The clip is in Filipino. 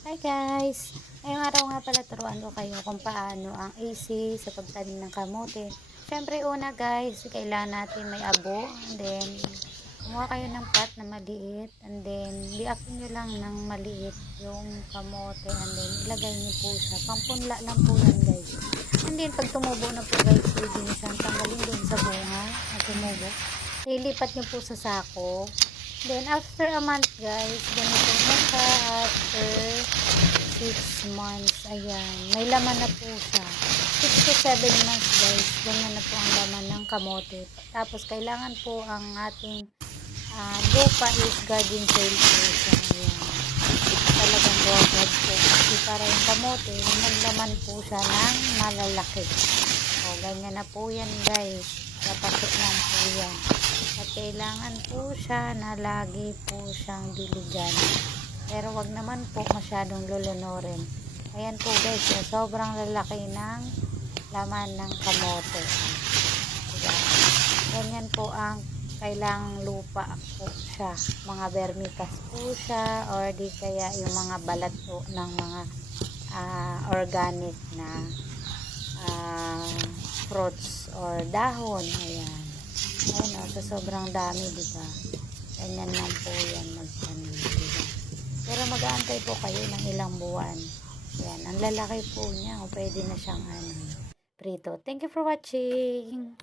Hi guys! Ngayong araw nga pala turuan ko kayo kung paano ang easy sa pagtanim ng kamote. Siyempre una guys, kailangan natin may abo. And then, kumuha kayo ng pot na maliit. And then, liakin nyo lang ng maliit yung kamote. And then, ilagay nyo po siya. Pampunla lang po yan guys. And then, pag tumubo na po guys, pwede nyo siyang tanggalin dun sa bunga na tumubo. Ilipat nyo po sa sako. Then, after a month, guys, ganito na siya after 6 months. Ayan. May laman na po siya. 6 to 7 months, guys. Ganyan na po ang laman ng kamote. Tapos, kailangan po ang ating lupa is garden soil po siya. Ayan. Talagang bogad po. Kasi para yung kamote, naglaman po siya ng malalaki. O, ganyan na po yan, guys. Papasok lang po yan. At kailangan po siya na lagi po siyang diligan. Pero wag naman po masyadong lulunurin. Ayan po guys, sobrang lalaki ng laman ng kamote. Diba? Ganyan po ang kailangang lupa po siya. Mga vermicast po siya or di kaya yung mga balat po ng mga organic na fruits or dahon. Ayan. Ayun o, sa sobrang dami, diba? Ganyan lang po yan magtanim, diba? Pero mag-aantay po kayo ng ilang buwan. Yan, ang lalaki po niya. O pwede na siyang prito. Thank you for watching.